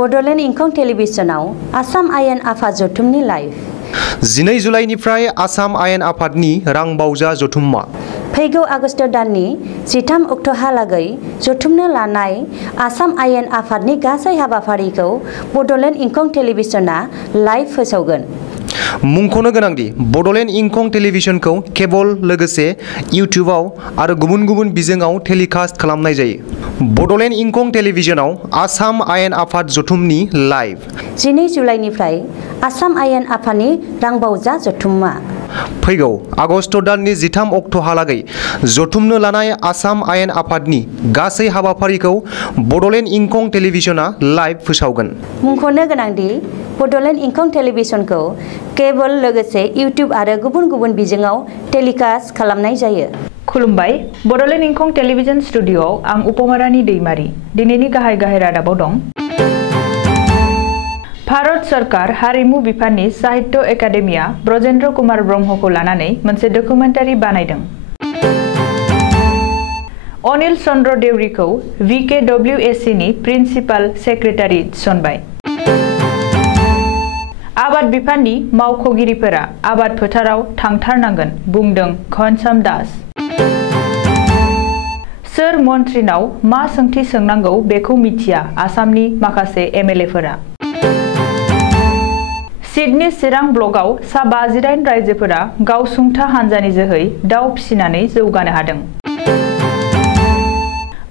बड'लेण्ड इंखं टेलिभिजनाव आसाम आयेन आफाद जथुमनि लाइभ 12 जुलाइनिफ्राय आसाम आयेन आफादनि रां बावजा जथुम्मा फैगौ आगस्ट दाननि 13 अक्ट'हालागै जथुमनो लानाय आसाम आयेन आफादनि गासै हाबाफारिखौ बड'लेण्ड इंखं टेलिभिजना लाइभ फोसावगोन। मुंख'नो गोनांदि बड'लेण्ड इंखं टेलिभिजनखौ केबल लोगोसे इउटिउबआव आरो गुबुन गुबुन बिजोङाव टेलिकास्ट खालामनाय जायो। बड'लेण्ड इंखं टेलिभिजनाव आसाम आयेन आफाद जथुमनि लाइभ 12 जुलाइनिफ्राय आसाम आयेन आफादनि रांबावजा जथुम्मा फैगौ आगस्ट दाननि 13 अक्ट'हालागै जथुमनो लानाय आसाम आयेन आफादनि गासै हाबाफारिखौ बड'लेण्ड इंखं टेलिभिजना लाइभ फोसावगोन। मुंख'नो गोनांदि बड'लेण्ड इंखं टेलिभिजनखौ केबल लोगोसे इउटिउब आरो गुबुन गुबुन बिजोङाव टेलिकास्ट खालामनाय जायो। खुलुमबाय, बड'लेण्ड इंखं टेलिभिजन स्टुडिअ'आव आं उपमारानि दैमारि। दिनैनि गाहाय रादाबाव दं। भारत सरकार हारिमु बिफाननि साहित्य एकाडेमिया ब्रजेन्द्र कुमार ब्रह्मखौ लानानै मोनसे डकुमेन्टारि बानायदों। अनिल चन्द्र देउरीखौ VKWSC नि प्रिन्सिपाल सेक्रेटारि थिसनबाय। आबाद बिफाननि मावख'गिरिफोरा आबाद फोथाराव थांथारनांगोन बुंदों घनश्याम दास। सोर मन्त्रिनाव मा सोंथि सोंनांगौ बेखौ मिथिया आसामनि माखासे MLA-फोरा। सिडनी चिरां ब्लकआव सा 58 रायजोफोरा गावसुंथा हानजानि जोहै दाउ फिसिनानै जौगानो हादों।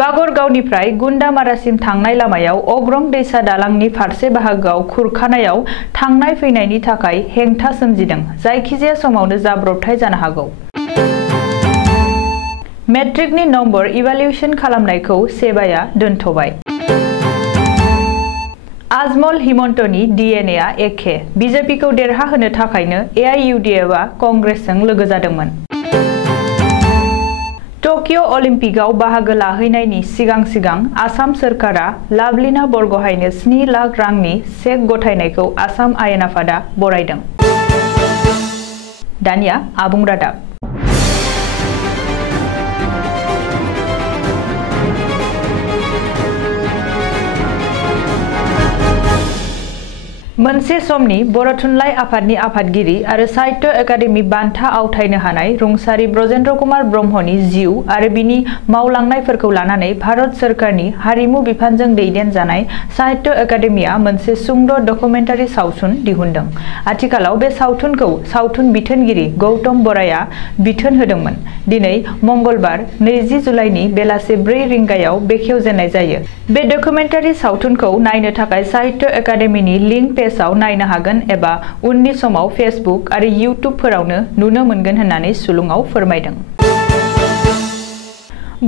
बागरगावनिफ्राय गुन्दामारासिम थांनाय लामायाव अग्रं दैसा दालांनि फारसे बाहागोआव खुरखानायाव थांनाय फैनायनि थाखाय हेंथा सोमजिदों। जायखिजाया समावनो जाब्रबथाय जानो हागौ। मेट्रिकनि नम्बर इभालुएसन खालामनायखौ सेबाया दोनथ'बाय। आजमल हिमन्तनि DNA-आ एखे। BJP-खौ देरहाहोनो थाखायनो AIUDF-आ कंग्रेसजों लोगो जादोंमोन। टकिय' अलिम्पिकआव बाहागो लाहैनायनि सिगां आसाम सोरखारा लाभलिना बरग'हायनो 7 लाख रांनि चेक गथायनायखौ आसाम आयेन आफादा बरायदों। दानिया आबुं रादाब। मोनसे समनि बर' थुनलाइ आफादनि आफादगिरि आरो साहित्य एकाडेमि बान्था आवथायनो हानाय रुंसारि ब्रजेन्द्र कुमार ब्रह्मनि जिउ आरो बिनि मावलांनायफोरखौ लानानै भारत सरकारनि हारिमु बिफानजों दैदेनजानाय साहित्य एकाडेमिया मोनसे सुंद' डकुमेन्टारि सावथुन दिहुनदों। आथिखालाव बे सावथुनखौ सावथुन बिथोनगिरि गौतम बराया बिथोन होदोंमोन। दिनै मंगलबार 20 जुलाइनि बेलासे 4 रिंगायाव बेखेवजेननाय जायो। बे डकुमेन्टारि सावथुनखौ नायनो थाखाय साहित्य एकाडेमिनि लिंक पेजआव नायनो हागोन एबा उननि समाव फेसबुक आरो इउट्युबफोरावनो नुनो मोनगोन होननानै सुलुङाव फोरमायदों।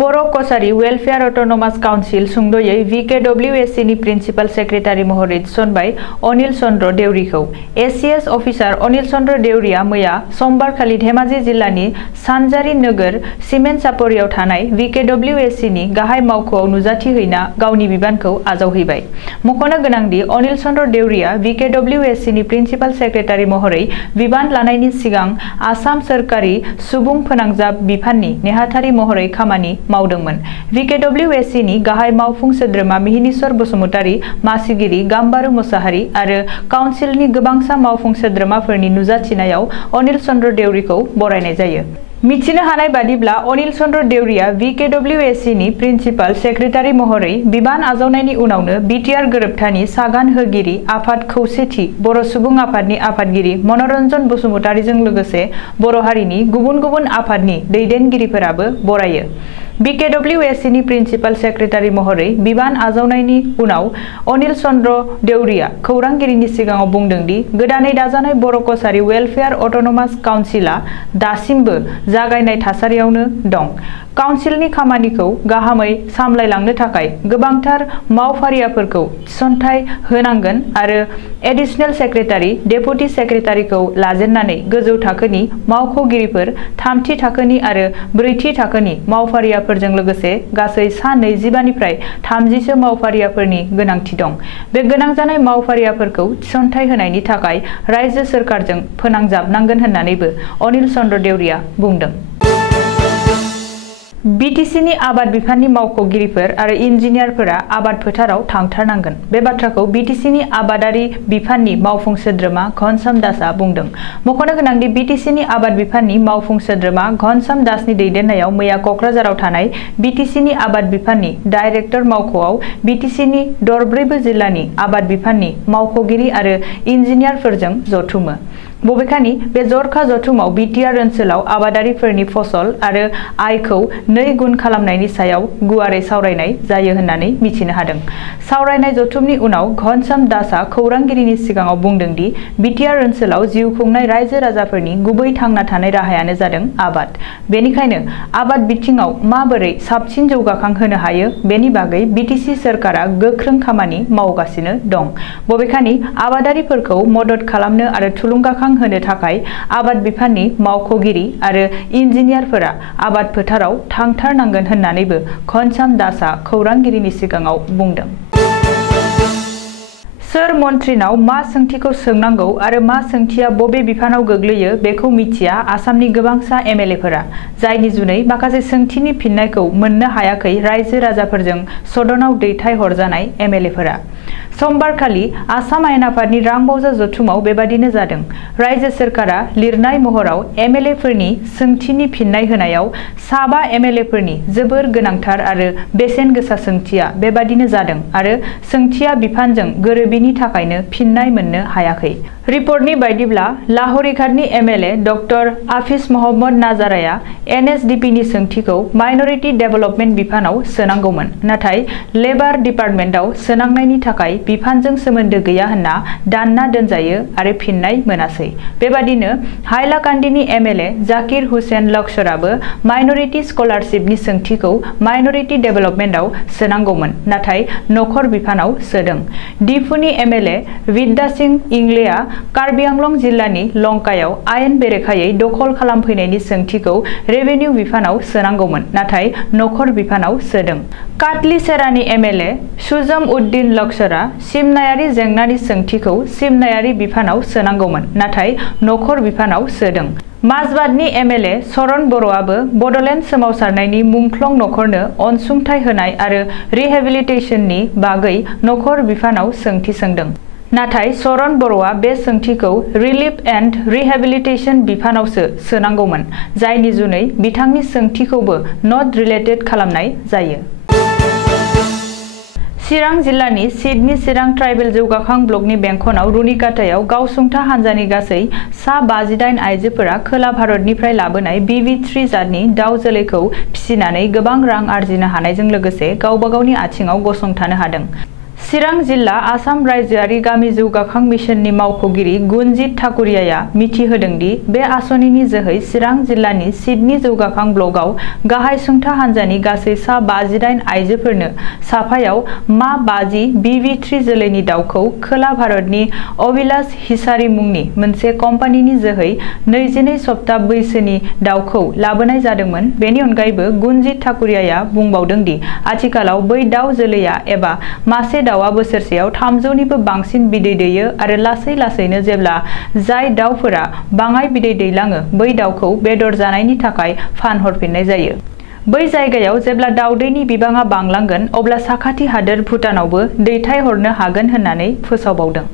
बर' कछारी वेलफेयार अट'नमास काउन्सिल सुंद'यै VKWSC नि प्रिन्सिपाल सेक्रेटारि महरै थिसनबाय अनिल चन्द्र देउरीखौ। ACS अफिसार अनिल चन्द्र देउरीया मैया समबारखालि धेमाजि जिल्लानि सानजारि नोगोर सिमेन्ट सापरियाव थानाय VKWSC नि गाहाय मावख'आव नुजाथिहैना गावनि बिबानखौ आजावहैबाय। मख'नो गोनांदि अनिल चन्द्र देउरीया VKWSC नि प्रिन्सिपाल सेक्रेटारि महरै बिबान लानायनि सिगां आसाम सोरखारि सुबुं फोनांजाब बिफाननि नेहाथारि महरै खामानि मावदोंमोन। VKWSC नि गाहाय मावफुं सोद्रोमा मिहिनीश्वर बसुमतारी, मासिगिरि गाम्बारु मोसाहारि आरो काउन्सिलनि गोबांसा मावफुं सोद्रोमाफोरनि नुजाथिनायाव अनिल चन्द्र देउरीखौ बरायनाय जायो। मिथिनो हानाय बादिब्ला अनिल चन्द्र देउरीया VKWSC नि प्रिन्सिपाल सेक्रेटारि महरै बिबान आजावनायनि उनावनो BTR गोरोबथानि सागान होगिरि आफाद खौसेथि बर' सुबुं आफादनि आफादगिरि मनरन्जन बसुमतारीजों लोगोसे बर' हारिनि गुबुन गुबुन आफादनि दैदेनगिरिफोराबो बरायो। VKWSC नि प्रिन्सिपाल सेक्रेटारि महरै बिबान आजावनायनि उनाव अनिल चन्द्र देउरीया खौरांगिरिनि सिगाङाव बुंदों दि गोदानै दाजानाय बर' कछारी वेलफेयार अट'नमास काउन्सिलआ दासिमबो जागायनाय थासारियावनो दं। काउन्सिलनि खामानिखौ गाहामै सामलायलांनो थाखाय गोबांथार मावफारियाफोरखौ थिसनथाइ होनांगोन आरो एडिशनेल सेक्रेटारि, डेपुटि सेक्रेटारिखौ लाजेननानै गोजौ थाखोनि मावख'गिरिफोर, 3थि थाखोनि आरो 4थि थाखोनि मावफारियाफोरजों लोगोसे गासै सा 25 निफ्राय 30सो मावफारियाफोरनि गोनांथि दं। बे गोनां जानाय मावफारियाफोरखौ थिसनथाइ होनायनि थाखाय रायजो सोरखारजों फोनांजाबनांगोन होननानैबो अनिल चन्द्र देउरीया बुंदों। BTCनि आबाद बिफाननि मावख'गिरिफोर आरो इन्जिनियारफोरा आबाद फोथाराव थांथारनांगोन। बे बाथ्राखौ BTCनि आबादारि बिफाननि मावफुं सोद्रोमा घनश्याम दासआ बुंदों। मख'नो गोनांदि BTCनि आबाद बिफाननि मावफुं सोद्रोमा घनश्याम दासनि दैदेननायाव मैया क'क्राझाराव थानाय BTCनि आबाद बिफाननि डाइरेक्टर मावख'आव BTCनि दरब्रैबो जिल्लानि आबाद बिफाननि मावख'गिरि आरो इन्जिनियारफोरजों जथुमो। बबेखानि बे जरखा जथुमाव BTR ओनसोलाव आबादारिफोरनि फसल आरो आयखौ 2 गुन खालामनायनि सायाव गुवारै सावरायनाय जायो होननानै मिथिनो हादों। सावरायनाय जथुमनि उनाव घनश्याम दासआ खौरांगिरिनि सिगाङाव बुंदों दि BTR ओनसोलाव जिउ खुंनाय रायजो राजाफोरनि गुबै थांना थानाय राहायानो जादों आबाद। बेनिखायनो आबाद बिथिङाव माबोरै साबसिन जौगाखां होनो हायो बेनि बागै BTC सोरखारा गोख्रों खामानि मावगासिनो दं। बबेखानि आबादारिफोरखौ मदद खालामनो आरो थुलुंगाखां होनो थाखाय आबाद बिफाननि मावख'गिरि आरो इन्जिनियारफोरा आबाद फोथाराव थांथारनांगोन होननानैबो घनश्याम दासआ खौरांगिरिनि सिगाङाव बुंदों। सोर मन्थ्रिनाव मा सोंथिखौ सोंनांगौ आरो मा सोंथिया बबे बिफानाव गोग्लैयो बेखौ मिथिया आसामनि गोबांसा MLAफोरा, जायनि जुनै माखासे सोंथिनि फिननायखौ मोननो हायाखै रायजो राजाफोरजों सदनाव दैथायहरजानाय MLAफोरा। समबारखालि आसाम आयेन आफादनि रांबावजा जथुमाव बेबादिनो जादों। रायजो सोरखारा लिरनाय महराव MLAफोरनि सोंथिनि फिननाय होनायाव 7 MLAफोरनि जोबोर गोनांथार आरो बेसेन गोसा सोंथिया बेबादिनो जादों आरो सोंथिया बिफानजों गोरोबिनि थाखायनो फिननाय मोननो हायाखै। रिपर्टनि बायदिब्ला लाहौरीघाटनि MLA डक्टर आफिस मोहम्मद नाजाराया NSDPनि सोंथिखौ माइनरिटि डेभेलपमेन्ट बिफानाव सोनांगौमोन, नाथाय लेबार डिपार्टमेन्टआव सोनांनायनि थाखाय बिफानजों सोमोन्दो गैया होनना दानना दोनजायो आरो फिननाय मोनासै। बेबादिनो हाइलाकान्दिनि MLA जाकिर हुसेन लक्सराबो माइनरिटि स्कलारशिपनि सोंथिखौ माइनरिटि डेभेलपमेन्टआव सोनांगौमोन, नाथाय नखर बिफानाव सोदों। डिफुनि MLA विद्या सिंह इंलेआ कार्बि आंलं जिल्लानि लंकायाव आयेन बेरेखायै दखल खालामफैनायनि सोंथिखौ रेभिनिउ बिफानाव सोनांगौमोन, नाथाय नखर बिफानाव सोदों। काटलि सेरानि MLA सुजम उद्दिन लक्सरा सिमनायारि जेंनानि सोंथिखौ सिमनायारि बिफानाव सोनांगौमोन, नाथाय नखर बिफानाव सोदों। माजबादनि MLA चरण बर'आबो बड'लेण्ड सोमावसारनायनि मुंख्लं नखरनो अनसुंथाइ होनाय आरो रिहेबिलिटेसननि बागै नखर बिफानाव सोंथि सोंदों। नाथाय चरण बर'आ बे सोंथिखौ रिलिफ एन्ड रिहेबिलिटेसन बिफानावसो सोनांगौमोन, जायनि जुनै बिथांनि सोंथिखौबो नट रिलेटेड खालामनाय जायो। चिरां जिल्लानि सिडनी चिरां ट्राइबेल जौगाखां ब्लकनि बेंखनाव रुनिकाटायाव गावसुंथा हान्जानि गासै सा 58 आइजोफोरा खोला भारतनिफ्राय लाबोनाय BV3 जातनि दाउ जोलैखौ फिसिनानै गोबां रां आरजिनो हानायजों लोगोसे गावबा गावनि आथिङाव गसंथानो हादों। चिरां जिल्ला आसाम रायजोआरि गामि जौगाखां मिशननि मावख'गिरि गुनजित ठाकुरियाया मिथिहोदों दि बे आसनिनि जोहै चिरां जिल्लानि सिडनी जौगाखां ब्लकआव गाहाय सुंथा हान्जानि गासै सा 58 आइजोफोरनो साफायाव मा 50 BV3 जोलैनि दाउखौ खोला भारतनि अभिलाष हिसारी मुंनि मोनसे कम्पानिनि जोहै 22 सप्ता बैसोनि दाउखौ लाबोनाय जादोंमोन। बेनि अनगायैबो गुनजित ठाकुरियाया बुंबावदों दि आथिखालाव बै दाउ जोलैया एबा मासे दाउआ बोसोरसेयाव 300निबो बांसिन बिदै दैयो आरो लासै लासैनो जेब्ला जाय दाउफोरा बाङाय बिदै दैलाङो बै दाउखौ बेदर जानायनि थाखाय फानहरफिननाय जायो। बै जायगायाव जेब्ला दाउदैनि बिबाङा बांलांगोन अब्ला साखाथि हादोर भुटानावबो दैथायहरनो हागोन होननानै फोसावबावदों।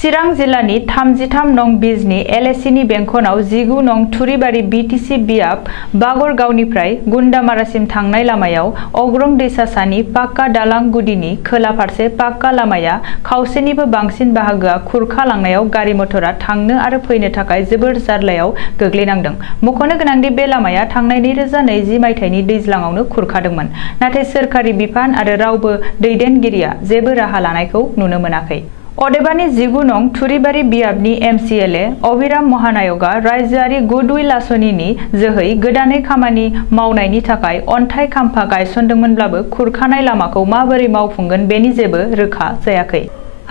चिरां जिल्लानि 33 नं बिजनि LACनि बेंखनाव 19 नं थुरिबारि BTC बियाब बागरगावनिफ्राय गुन्दामारासिम थांनाय लामायाव अग्रं दैसा सानि पाक्का दालां गुदिनि खोला फारसे पाक्का लामाया खावसेनिबो बांसिन बाहागोआ खुरखालांनायाव गारि मटरा थांनो आरो फैनो थाखाय जोबोर जार्लायाव गोग्लैनांदों। मख'नो गोनांदि बे लामाया थांनाय 2020 मायथाइनि दैज्लाङावनो खुरखादोंमोन, नाथाय सोरखारि बिफान आरो रावबो दैदेनगिरिया जेबो राहा लानायखौ नुनो मोनाखै। अदेबानि 19 नं थुरिबारि बियाबनि MCLA अभिराम महानायकआ रायजोआरि गुडउइल आसनिनि जोहै गोदानै खामानि मावनायनि थाखाय अन्थाइ खाम्फा गायसनदोंमोनब्लाबो खुरखानाय लामाखौ माबोरै मावफुंगोन बेनि जेबो रोखा जायाखै।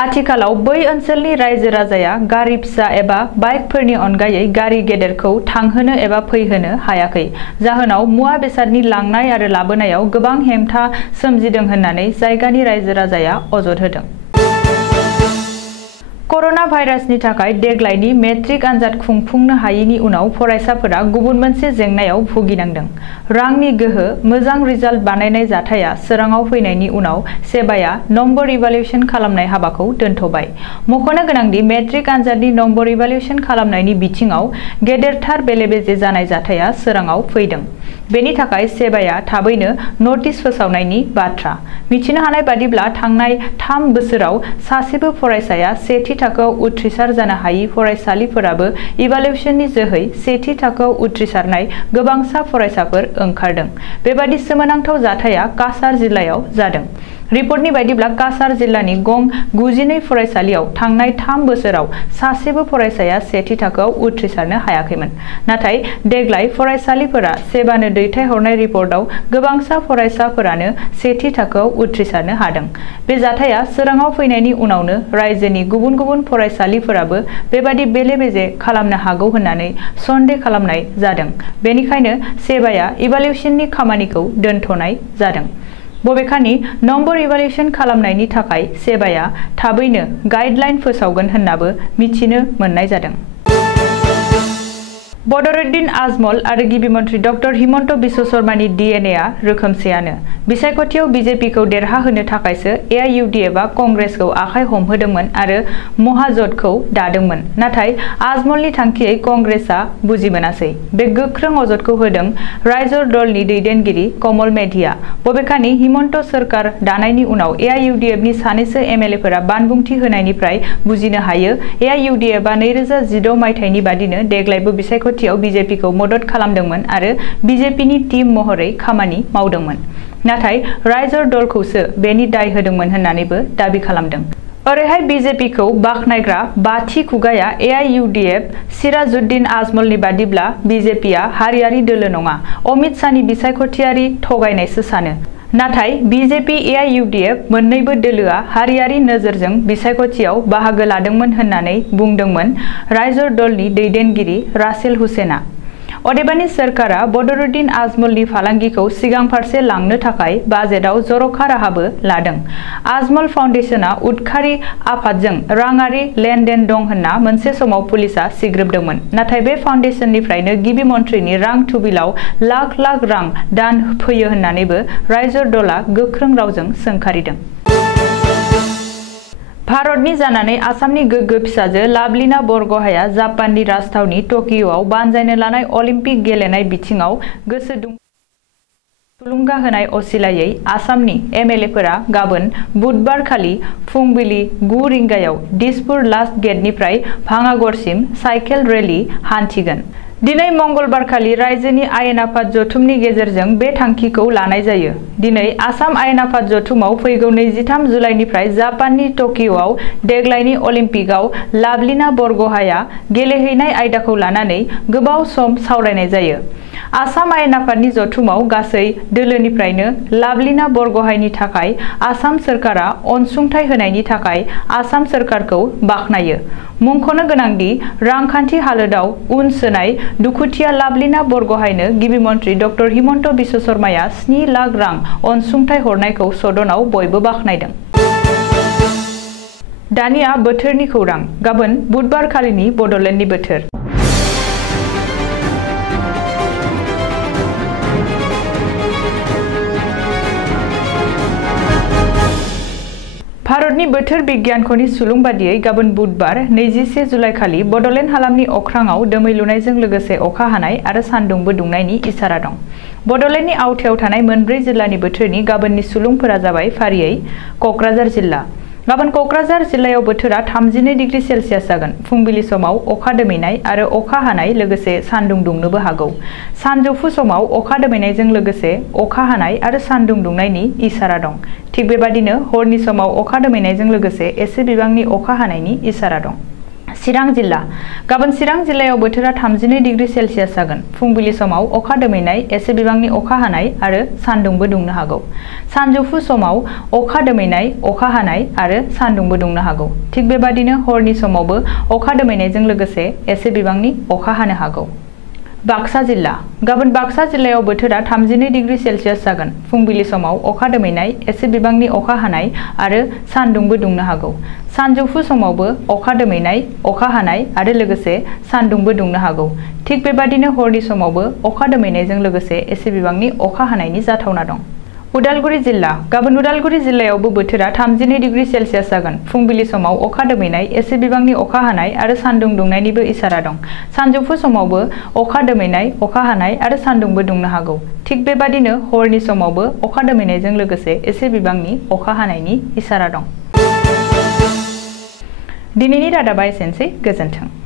आथिखालाव बै ओनसोलनि रायजो राजाया गारि फिसा एबा बाइकफोरनि अनगायै गारि गेदेरखौ थांहोनो एबा फैहोनो हायाखै, जाहोनाव मुवा बेसादनि लांनाय आरो लाबोनायाव गोबां हेंथा सोमजिदों होननानै जायगानि रायजो राजाया अजद होदों। कोरोना भाइरासनि थाखाय देग्लायनि मेट्रिक आनजाद खुंफुंनो हायैनि उनाव फरायसाफोरा गुबुन मोनसे जेंनायाव भुगिनांदों। रांनि गोहो मोजां रिजाल्ट बानायनाय जाथाया सोराङाव फैनायनि उनाव सेबाया नम्बर इभालुएसन खालामनाय हाबाखौ दोनथ'बाय। मख'नो गोनांदि मेट्रिक आनजादनि नम्बर इभालुएसन खालामनायनि बिथिङाव गेदेरथार बेले-बेजे जानाय जाथाया सोराङाव फैदों। बेनि थाखाय सेबाया थाबैनो नटिस फोसावनायनि बाथ्रा। मिथिनो हानाय बादिब्ला थांनाय 3 बोसोराव सासेबो फरायसाया सेथि थाखोआव उथ्रिसार जानो हायि फरायसालिफोराबो इभालुएसननि जोहै सेथि थाखोआव उथ्रिसारनाय गोबांसा फरायसाफोर ओंखारदों। बेबादि सोमोनांथाव जाथाया काछार जिल्लायाव जादों। रिपर्टनि बायदिब्ला काछार जिल्लानि गं 92 फरायसालियाव थांनाय 3 बोसोराव सासेबो फरायसाया सेथि थाखोआव उथ्रिसारनो हायाखैमोन। नाथाय देग्लाय फरायसालिफोरा सेबानो दैथायहरनाय रिपर्टआव गोबांसा फरायसाफोरानो सेथि थाखोआव उथ्रिसारनो हादों। बे जाथाया सोराङाव फैनायनि उनावनो रायजोनि गुबुन गुबुन फरायसालिफोराबो बेबादि बेले-बेजे खालामनो हागौ होननानै सन्देह खालामनाय जादों। बेनिखायनो सेबाया इभालुएसननि खामानिखौ दोनथ'नाय जादों। बबेखानि नम्बर इभालुएसन खालामनायनि थाखाय सेबाया थाबैनो गाइडलाइन फोसावगोन होन्नाबो मिथिनो मोननाय जादों। बदरुद्दिन आजमल आरो गिबि मन्त्रि डक्टर हिमन्त बिश्व शर्मानि डिएनएआ रोखोमसेयानो। बिसायख'थियाव बिजेपिखौ देरहाहोनो थाखायसो एआइयुडिएफआ कंग्रेसखौ आखाइ हमहोदोंमोन आरो महाजोतखौ दादोंमोन। नाथाय आजमलनि थांखियै कंग्रेसआ बुजिमोनासै। बे गोख्रों अजदखौ होदों राइजर दलनि दैदेनगिरि कमल मेधिया। बबेखानि हिमन्त सोरखार दानायनि उनाव एआइयुडिएफनि सानैसो एमएलएफोरा बानबुंथि होनायनिफ्राय बुजिनो हायो एआइयुडिएफआ 2016 मायथाइनि बादिनो देग्लायबो बिसायख'थियाव बिजेपिखौ मदद खालामदोंमोन आरो बिजेपिनि टीम महरै खामानि मावदोंमोन। नाथाय राइजर दलखौसो बेनि दाय होदोंमोन होननानैबो दाबि खालामदों। ओरैहाय बिजेपिखौ बाखनायग्रा बाथि खुगाया एआइयुडिएफ सिराजुद्दिन आजमलनि बादिब्ला बिजेपिआ हारियारि दोलो नङा, अमित शाहनि बिसायख'थियारि थगायनायसो सानो। नाथाय बिजेपि एआइयुडिएफ मोन्नैबो दोलोआ हारियारि नोजोरजों बिसायख'थियाव बाहागो लादोंमोन होननानै बुंदोंमोन राइजर दलनि दैदेनगिरि रासेल हुसेना। अदेबानि सोरखारा बदरुद्दिन आजमलनि फालांगिखौ सिगां फारसे लांनो थाखाय बाजेटआव जर'खा राहाबो लादों। आजमल फाउन्डेसनआ उदखारि आफादजों राङारि लेनदेन दं होनना मोनसे समाव पुलिसआ सिग्रोबदोंमोन। नाथाय बे फाउन्डेसननिफ्रायनो गिबि मन्थ्रिनि रां थुबिलाव लाख लाख रां दान फैयो होननानैबो राइजर दलआ गोख्रों रावजों सोंखारिदों। भारतनि जानानै आसामनि गोग्गो फिसाजो लाभलिना बरग'हाया जापाननि राजथावनि टकिय'आव बानजायनो लानाय अलिम्पिक गेलेनाय बिथिङाव गोसो थुलुंगा होनाय असिलायै आसामनि एमएलएफोरा गाबोन बुधबारखालि फुंबिलि 9 रिंगायाव दिसपुर लास्ट गेटनिफ्राय भाङागड़सिम साइकेल रेली हान्थिगोन। दिनै मंगलबारखालि रायजोनि आयेन आफाद जथुमनि गेजेरजों बे थांखिखौ लानाय जायो। दिनै आसाम आयेन आफाद जथुमाव फैगौ 23 जुलाइनिफ्राय जापाननि टकिय'आव देग्लायनि अलिम्पिकआव लाभलिना बरग'हाया गेलेहैनाय आयदाखौ लानानै गोबाव सम सावरायनाय जायो। आसाम आयेन आफादनि जथुमाव गासै दोलोनिफ्रायनो लाभलिना बरग'हायनि थाखाय आसाम सोरखारा अनसुंथाइ होनायनि थाखाय आसाम सोरखारखौ बाख्नायो। मुंख'नो गोनांदि रांखान्थि हालोदाव उन सोनाय दुखुथिया लाभलिना बरग'हायनो गिबि मन्त्रि डक्टर हिमन्त बिश्व शर्माया 7 लाख रां अनसुंथाइ हरनायखौ सदनाव बयबो बाख्नायदों। दानिया बोथोरनि खौरां। गाबोन बुधबारखालिनि बड'लेण्डनि बोथोर। भारतनि बोथोर बिगियानख'नि सुलुं बादियै गाबोन बुधबार 21 जुलाइखालि बड'लेण्ड हालामनि अख्राङाव दोमैलुनायजों लोगोसे अखा हानाय आरो सान्दुंबो दुंनायनि इसारा दं। बड'लेण्डनि आवथायाव थानाय मोनब्रै जिल्लानि बोथोरनि गाबोननि सुलुंफोरा जाबाय फारियै क'क्राझार जिल्ला। गाबोन क'क्राझार जिल्लायाव बोथोरा 32 डिग्री सेल्सियास जागोन। फुंबिलि समाव अखा दोमैनाय आरो अखा हानाय लोगोसे सान्दुं दुंनोबो हागौ। सानजौफु समाव अखा दोमैनायजों लोगोसे अखा हानाय आरो सान्दुं दुंनायनि इसारा दं। थिग बेबादिनो हरनि समाव अखा दोमैनायजों लोगोसे एसे बिबांनि अखा हानायनि इसारा दं। चिरां जिल्ला। गाबोन चिरां जिल्लायाव बोथोरा 32 डिग्री सेल्सियास जागोन। फुंबिलि समाव अखा दोमैनाय, एसे बिबांनि अखा हानाय आरो सान्दुंबो दुंनो हागौ। सानजौफु समाव अखा दोमैनाय, अखा हानाय आरो सान्दुंबो दुंनो हागौ। थिग बेबादिनो हरनि समावबो अखा दोमैनायजों लोगोसे एसे बिबांनि अखा हानो हागौ। बाक्सा जिल्ला गाबोन बाक्सा जिल्लायाव बोथोरा 32 डिग्री सेल्सियास जागोन। फुंबिलि समाव अखा दोमैनाय, एसे बिबांनि अखा हानाय आरो सान्दुंबो दुंनो हागौ। सानजौफु समावबो अखा दोमैनाय, अखा हानाय आरो लोगोसे सान्दुंबो दुंनो हागौ। थिग बेबादिनो हरनि समावबो अखा दोमैनायजों लोगोसे एसे बिबांनि अखा हानायनि जाथावना दं। उदालगुरि जिल्ला गाबोन उदालगुरि जिल्लायावबो बोथोरा 32 डिग्री सेल्सियास जागोन। फुंबिलि समाव अखा दोमैनाय, एसे बिबांनि अखा हानाय आरो सान्दुं दुंनायनिबो इसारा दं। सानजौफु समावबो अखा दोमैनाय, अखा हानाय आरो सान्दुंबो दुंनो हागौ। थिग बेबादिनो हरनि समावबो अखा दोमैनायजों लोगोसे एसे बिबांनि अखा हानायनि इसारा दं। दिनैनि रादाबा एसेनोसै, गोजोन्थों।